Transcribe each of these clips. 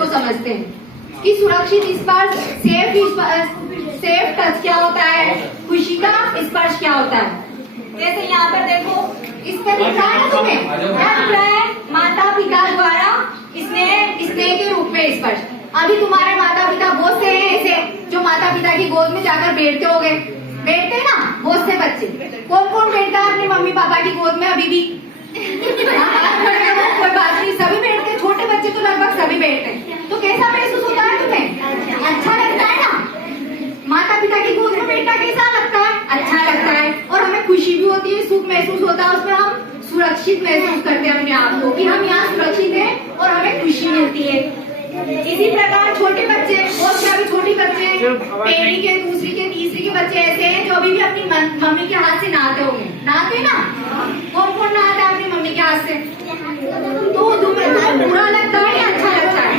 को समझते हैं कि सुरक्षित स्पर्श, सेफ टच क्या होता है, खुशी का स्पर्श क्या होता है। जैसे यहाँ पर देखो, इस पर दिख रहा है ना तुम्हें, क्या दिख रहा है? माता पिता द्वारा स्नेह के रूप में स्पर्श। अभी तुम्हारे माता पिता बहुत से हैं ऐसे जो माता पिता की गोद में जाकर बैठते होंगे, बैठते हैं ना बहुत से बच्चे। कौन कौन बैठता है अपने मम्मी पापा की गोद में अभी भी? कोई बात नहीं, सभी बैठते हैं, छोटे बच्चे तो लगभग सभी बैठते हैं। तो कैसा महसूस होता है तुम्हें? अच्छा लगता है ना? माता पिता की गोद में बैठना कैसा लगता है? अच्छा लगता है। और हमें खुशी भी होती है, सुख महसूस होता है, उसमें हम सुरक्षित महसूस करते हैं अपने आप को कि हम यहाँ सुरक्षित हैं और हमें खुशी मिलती है। इसी प्रकार छोटे बच्चे, बहुत सारे छोटे बच्चे, पहली के, दूसरी के, तीसरी के बच्चे ऐसे हैं जो अभी भी अपनी मम्मी के हाथ से नहाते होंगे। नहाते ना? कौन कौन नहाता है अपनी मम्मी के हाथ से? तो तुम्हें बुरा लगता है या अच्छा लगता है?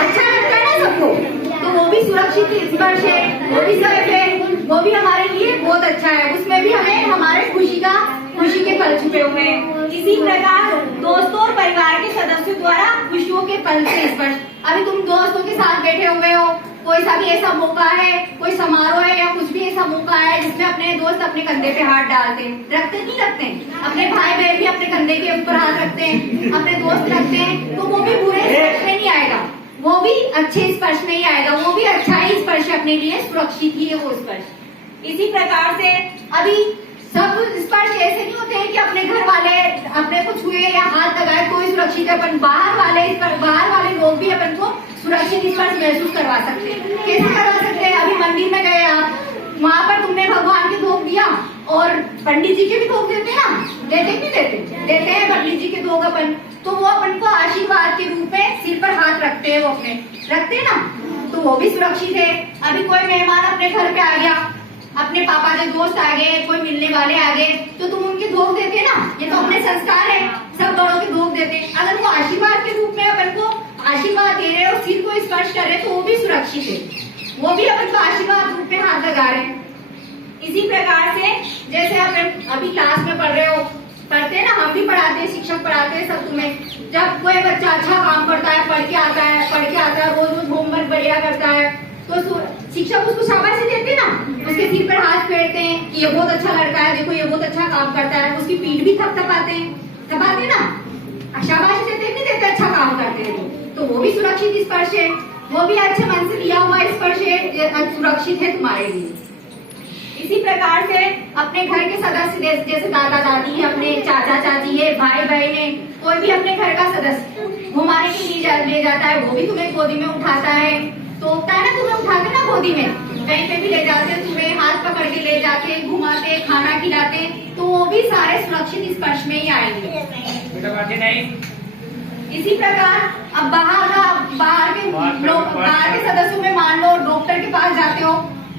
अच्छा लगता है ना सबको। तो वो भी सुरक्षित स्पर्श है, वो भी सेफ है, वो भी हमारे लिए बहुत अच्छा है। उसमें भी हमें हमारे खुशी के पल छुपे हुए हैं। इसी प्रकार दोस्तों और परिवार के सदस्यों द्वारा खुशियों के पल से स्पर्श। अभी तुम दोस्तों के साथ बैठे हुए हो, कोई सा भी ऐसा मौका है, कोई समारोह है या कुछ भी ऐसा मौका है जिसमें अपने दोस्त अपने कंधे पे हाथ डालते हैं, रखते नहीं रखते? अपने भाई बहन भी अपने कंधे के ऊपर हाथ रखते हैं, अपने दोस्त रखते हैं। तो वो भी बुरे स्पर्श में नहीं आएगा, वो भी अच्छे स्पर्श में ही आएगा, वो भी अच्छा ही स्पर्श अपने लिए, सुरक्षित ही है वो स्पर्श। इसी प्रकार से अभी सब स्पर्श ऐसे नहीं होते हैं कि अपने घर वाले अपने को छुए या हाथ लगाए कोई सुरक्षित है, अपन बाहर वाले लोग भी अपन को सुरक्षित स्पर्श महसूस करवा सकते हैं। कैसे करवा सकते हैं? अभी मंदिर में गए आप, वहाँ पर तुमने भगवान के भोग दिया और पंडित जी के भी भोग देते हैं ना, देते नहीं देते? देते हैं पंडित जी के भोग अपन, तो वो अपन को आशीर्वाद के रूप में सिर पर हाथ रखते हैं, वो अपने रखते हैं ना, तो वो भी सुरक्षित है। अभी कोई मेहमान अपने घर पे आ गया, अपने पापा के दोस्त आ गए, कोई मिलने वाले आ गए, तो तुम उनके भोग देते ना, ये तो अपने संस्कार है, सब बड़ों के भोग देते। अगर वो आशीर्वाद के रूप में अपन को आशीर्वाद दे रहे और सिर को स्पर्श कर रहे तो वो भी सुरक्षित है, वो भी अपन को आशीर्वाद रूप में हाथ लगा रहे हैं। इसी प्रकार से जैसे अपन अभी क्लास में पढ़ रहे हो, पढ़ते हैं ना, हम भी पढ़ाते हैं, शिक्षक पढ़ाते हैं सब तुम्हें। जब कोई बच्चा अच्छा काम करता है, पढ़ के आता है, रोज होमवर्क बढ़िया करता है, तो शिक्षक उसको शाबाशी देते हैं ना, उसके सिर पर हाथ फेरते हैं कि ये बहुत अच्छा लड़का है, देखो ये बहुत अच्छा काम करता है, उसकी पीठ भी थपथपाते ना, शाबाशी देते नहीं देते, अच्छा काम करते हैं, तो वो भी सुरक्षित स्पर्श है, वो भी अच्छे मन से लिया हुआ स्पर्श है, सुरक्षित है तुम्हारे लिए। इसी प्रकार से अपने घर के सदस्य जैसे दादा दादी, अपने चाचा चाची है, भाई बहन है, कोई भी अपने घर का सदस्य घुमाने के लिए ले जाता है, वो भी तुम्हें गोदी में उठाता है, तोपता है ना, तुम्हें उठाते ना गोदी में, कहीं पे भी ले जाते हैं, तुम्हें हाथ पकड़ के ले जाते, घुमाते, खाना खिलाते, तो वो भी सारे सुरक्षित स्पर्श में ही आएंगे। इसी प्रकार अब बाहर के सदस्यों में मान लो डॉक्टर के पास जाते हो,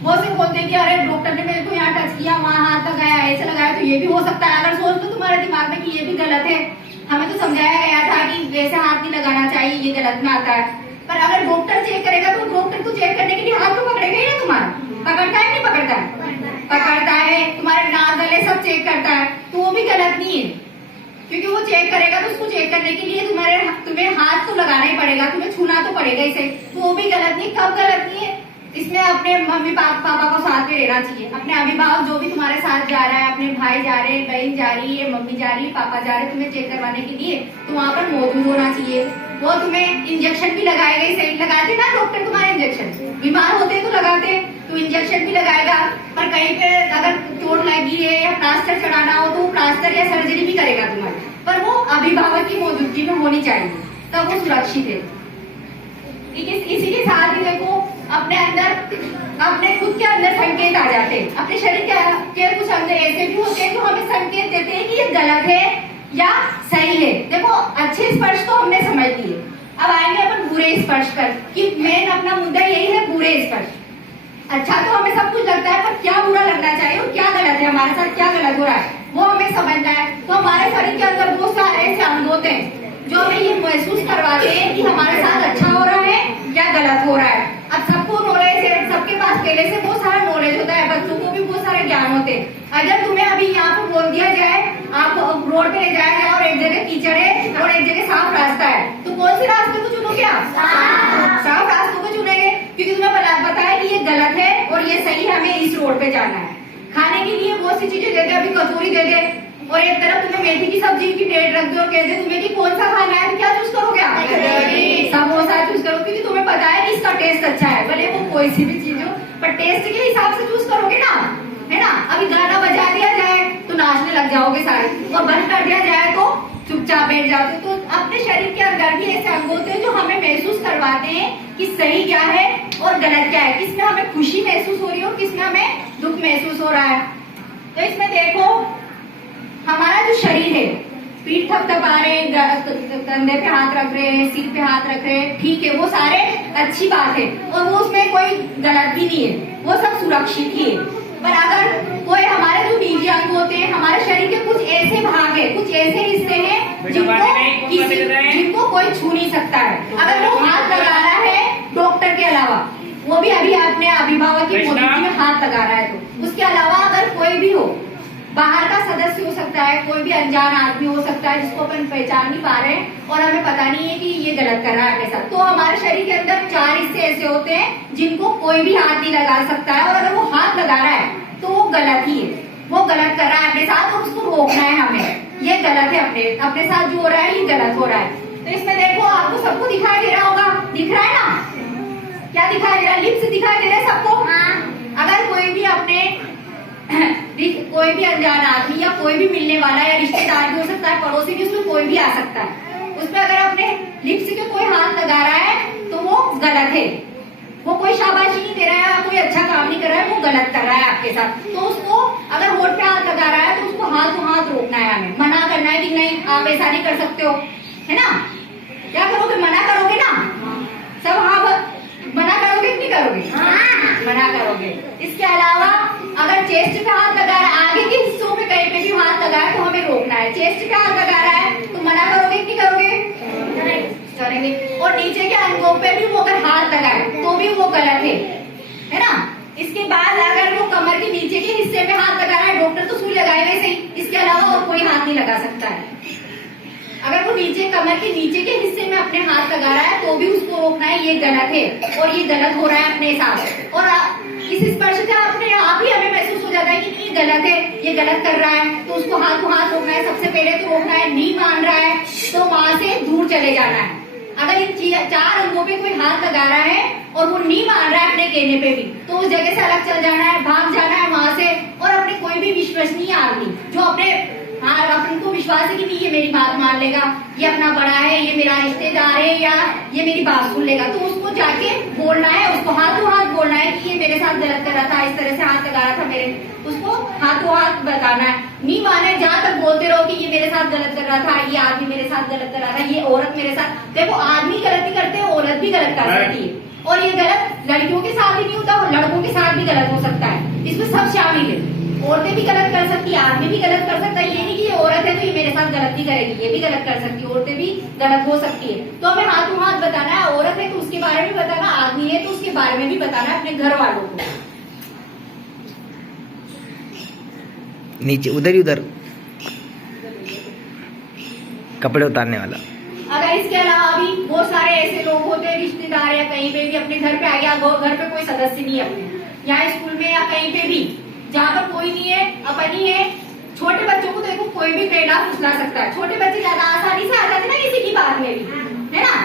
वो से बोलते हैं कि अरे डॉक्टर ने मेरे को यहाँ टच किया, वहाँ हाथ लगाया, ऐसे लगाया, तो ये भी हो सकता है। अगर सोच तो तुम्हारे दिमाग में कि ये भी गलत है, हमें तो समझाया गया था कि वैसे हाथ नहीं लगाना चाहिए, ये गलत में आता है। पर अगर डॉक्टर चेक करेगा तो डॉक्टर को चेक करने के लिए हाथ तो पकड़ेगा ही ना तुम्हारा, पकड़ता है नहीं पकड़ता है? पकड़ता है, तुम्हारे नाक गले सब चेक करता है, तो वो भी गलत नहीं है, क्योंकि वो चेक करेगा तो उसको चेक करने के लिए तुम्हें हाथ तो लगाना ही पड़ेगा, तुम्हें छूना तो पड़ेगा इसे, तो वो भी गलत नहीं। कब गलत नहीं है? इसमें अपने मम्मी पापा को साथ में रहना चाहिए, अपने अभिभावक जो भी तुम्हारे साथ जा रहा है, अपने भाई जा रहे हैं, बहन जा रही है, मम्मी जा रही है, पापा जा रहे हैं तुम्हें चेक करवाने के लिए, तो वहाँ पर मौजूद होना चाहिए। वो तुम्हें इंजेक्शन भी लगाएगा, सही लगाते ना डॉक्टर तुम्हारे इंजेक्शन, बीमार होते तो लगाते, तो इंजेक्शन भी लगाएगा। पर कहीं पे अगर चोट लगी है या प्लास्टर चढ़ाना हो तो वो प्लास्टर या सर्जरी भी करेगा तुम्हारी, पर वो अभिभावक की मौजूदगी में होनी चाहिए, तब वो सुरक्षित है। इसी के साथ ही देखो अपने खुद के अंदर संकेत आ जाते हैं, अपने शरीर के कुछ अंदर ऐसे भी होते हैं जो हमें संकेत देते हैं कि ये गलत है या सही है। देखो अच्छे स्पर्श तो हमने समझ लिए, अब आएंगे अपन बुरे स्पर्श पर, कि मेन अपना मुद्दा यही है बुरे स्पर्श। अच्छा तो हमें सब कुछ लगता है, पर क्या बुरा लगना चाहिए और क्या गलत है, हमारे साथ क्या गलत हो रहा है वो हमें समझना है। तो हमारे शरीर के अंदर बहुत सारे ऐसे अंग होते हैं जो हमें ये महसूस करवाते हैं कि हमारे साथ अच्छा हो रहा है या गलत हो रहा है। अब सबको नॉलेज है, सबके पास पहले से बहुत सारा नॉलेज होता है, बच्चों को भी बहुत सारे ज्ञान होते हैं। अगर तुम्हें अभी यहाँ पर बोल दिया जाए, आप रोड पे ले जाया जाए और एक जगह कीचड़ है और एक जगह साफ रास्ता है, तो कौन से रास्ते को चुनोगे आप? गलत है और ये सही है, हमें इस रोड पे जाना है। खाने के लिए बहुत सी चीजें दे दे, अभी कचौरी दे दे और एक तरफ तुम्हें मेथी की सब्जी की प्लेट रख दो और कह दे तुम्हें कि कौन सा खाना है, तो क्या चूज करोगे आप? समोसा चूज करो, क्योंकि तुम्हें पता है कि इसका टेस्ट अच्छा है, भले वो कोई सी भी चीज हो, पर टेस्ट के हिसाब से चूज करोगे ना, है ना। अभी गाना बजा दिया जाए तो नाचने लग जाओगे सारे, और बंद कर दिया जाए तो चुपचाप बैठ जाते हो। तो अपने शरीर के अंदर भी ऐसे अंग होते हैं जो हमें महसूस करवाते हैं कि सही क्या है और गलत क्या है, किसमें हमें खुशी महसूस हो रही है और किसमें हमें दुख महसूस हो रहा है। तो इसमें देखो हमारा जो शरीर है, पीठ थपथपा रहे, कंधे पे हाथ रख रहे हैं, सिर पे हाथ रख रहे हैं, ठीक है, वो सारे अच्छी बात है और वो उसमें कोई गलत भी नहीं है, वो सब सुरक्षित ही है। पर अगर कोई हमारे जो निजी अंग होते हैं, हमारे शरीर के कुछ ऐसे भाग है, कुछ ऐसे हिस्से हैं जिनको कोई छू नहीं सकता है। अगर वो हाथ लगा रहा है डॉक्टर के अलावा, वो भी अभी अपने अभिभावक की पोजीशन में हाथ लगा रहा है, तो उसके अलावा अगर कोई भी हो, बाहर का सदस्य हो सकता है, कोई भी अनजान आदमी हो सकता है जिसको अपन पहचान नहीं पा रहे हैं और हमें पता नहीं है कि ये गलत कर रहा है अपने साथ, तो हमारे शरीर के अंदर 4 हिस्से ऐसे होते हैं जिनको कोई भी हाथ नहीं लगा सकता है, और अगर वो हाथ लगा रहा है तो वो गलत ही है, वो गलत कर रहा है अपने साथ और उसको रोकना है हमें। ये गलत है, अपने साथ जो हो रहा है ये गलत हो रहा है। तो इसमें देखो आपको सबको दिखाई दे रहा होगा, दिख रहा है ना, क्या दिखाई दे रहा है? लिप्स दिखाई दे रहे हैं सबको। अगर कोई भी अपने कोई भी अनजान आदमी या कोई भी मिलने वाला या रिश्तेदार भी हो सकता है, पड़ोसी भी, उसमें कोई भी आ सकता है, उसमें अगर अपने लिप्स के कोई हाथ लगा रहा है तो वो गलत है, वो कोई शाबाशी नहीं दे रहा है, कोई अच्छा काम नहीं कर रहा है, वो गलत कर रहा है आपके साथ। तो उसको अगर होठ पे हाथ लगा रहा है तो उसको हाथ रोकना है, हमें मना करना है कि नहीं आप ऐसा नहीं कर सकते हो, है ना। क्या करोगे? मना करोगे ना, सब हाँ मना करोगे कि नहीं करोगे? मना करोगे। इसके अलावा अगर चेस्ट पे हाथ लगा रहा है, आगे के हिस्सों में कहीं पे भी हाथ लगा है तो हमें रोकना है। चेस्ट पे हाथ लगा रहा है तो मना करोगे कि नहीं करोगे? करेंगे। और नीचे के अंगों पे भी वो अगर हाथ लगाए तो भी वो गलत है ना। इसके बाद अगर वो कमर के नीचे के हिस्से में हाथ लगा रहा है, डॉक्टर तो सुई लगाए वैसे ही, इसके अलावा और कोई हाथ नहीं लगा सकता है। अगर वो नीचे कमर के नीचे के हिस्से में अपने हाथ लगा रहा है तो भी उसको रोकना है, ये गलत है और ये गलत हो रहा है अपने साथ। और इस स्पर्श से अपने आप ही हमें महसूस हो जाता है कि ये गलत है, ये गलत कर रहा है, तो उसको हाथ को हाथ रोकना है। सबसे पहले तो रोकना है, नहीं मान रहा है तो वहां से दूर चले जाना है। अगर इन 4 अंगों पे कोई हाथ लगा रहा है और वो नहीं मान रहा है अपने कहने पे भी, तो उस जगह से अलग चल जाना है, भाग जाना है वहां से। और अपने कोई भी विश्वसनीय आदमी जो अपने अपन को विश्वास है कि नहीं ये मेरी बात मान लेगा, ये अपना बड़ा है, ये मेरा रिश्तेदार है या ये मेरी बात सुन लेगा, तो उसको जाके बोलना है, उसको हाथों हाथ बोलना है कि ये मेरे साथ गलत कर रहा था, इस तरह से हाथ लगा रहा था मेरे, उसको हाथों हाथ बताना है। नहीं माने जहाँ तक बोलते रहो कि ये मेरे साथ गलत कर रहा था, ये आदमी मेरे साथ गलत कर रहा था, ये औरत मेरे साथ। देखो आदमी गलती करते हैं, औरत भी गलत कर सकती है, और ये गलत लड़कियों के साथ ही नहीं होता और लड़कों के साथ भी गलत हो सकता है, इसमें सब शामिल है। औरतें भी गलत कर सकती है, आदमी भी गलत कर सकता है, ये नहीं कि ये औरत है तो ये मेरे साथ गलती करेगी, ये भी गलत कर सकती है, औरतें भी गलत हो सकती है। तो हमें हाथों हाथ बताना है, औरत है तो उसके बारे में बताना, आदमी है तो उसके बारे में भी बताना है अपने घर वालों को। नीचे उधर ही उधर कपड़े उतारने वाला। अगर इसके अलावा भी बहुत सारे ऐसे लोग होते हैं, रिश्तेदार या कहीं पे भी अपने घर पे आ गया, घर पे कोई सदस्य नहीं है अपने, या स्कूल में या कहीं पे भी जहाँ पर कोई नहीं है, अपन ही है। छोटे बच्चों को देखो कोई भी प्रेरणा फुसला सकता है, छोटे बच्चे ज्यादा आसानी से आ जाते ना किसी की बात में भी, है ना।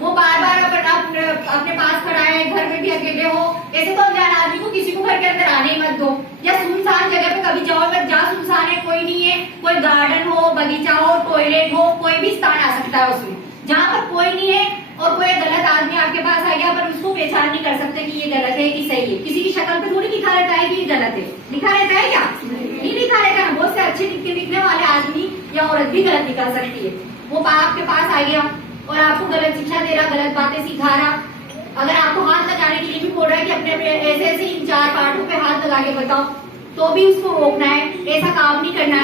वो बार बार अपने पास खड़ा है, घर में भी अकेले हो, ऐसे तो अनजान आदमी को किसी को घर के अंदर आने ही मत दो, या सुनसान जगह पे कभी जाओ मत, जहाँ सुनसान है, कोई नहीं है, कोई गार्डन हो, बगीचा हो, टॉयलेट हो, कोई भी स्थान आ सकता है उसमें, जहाँ पर कोई नहीं है और कोई गलत आदमी आपके पास आ गया, पर उसको पहचान नहीं कर सकते कि ये गलत है कि सही है। किसी की शक्ल पे थोड़ी दिखा रहता है कि ये गलत है, दिखा रहता है क्या? नहीं दिखा रहता है। बहुत से अच्छे दिखने वाले आदमी या औरत भी गलत दिखा सकती है। वो आपके पास आ गया और आपको गलत शिक्षा दे रहा, गलत बातें सिखा रहा, अगर आपको हाथ लगाने के लिए भी बोल रहा है कि अपने ऐसे ऐसे इन 4 पार्टों पे हाथ लगा के बताओ, तो भी उसको रोकना है, ऐसा काम नहीं करना है।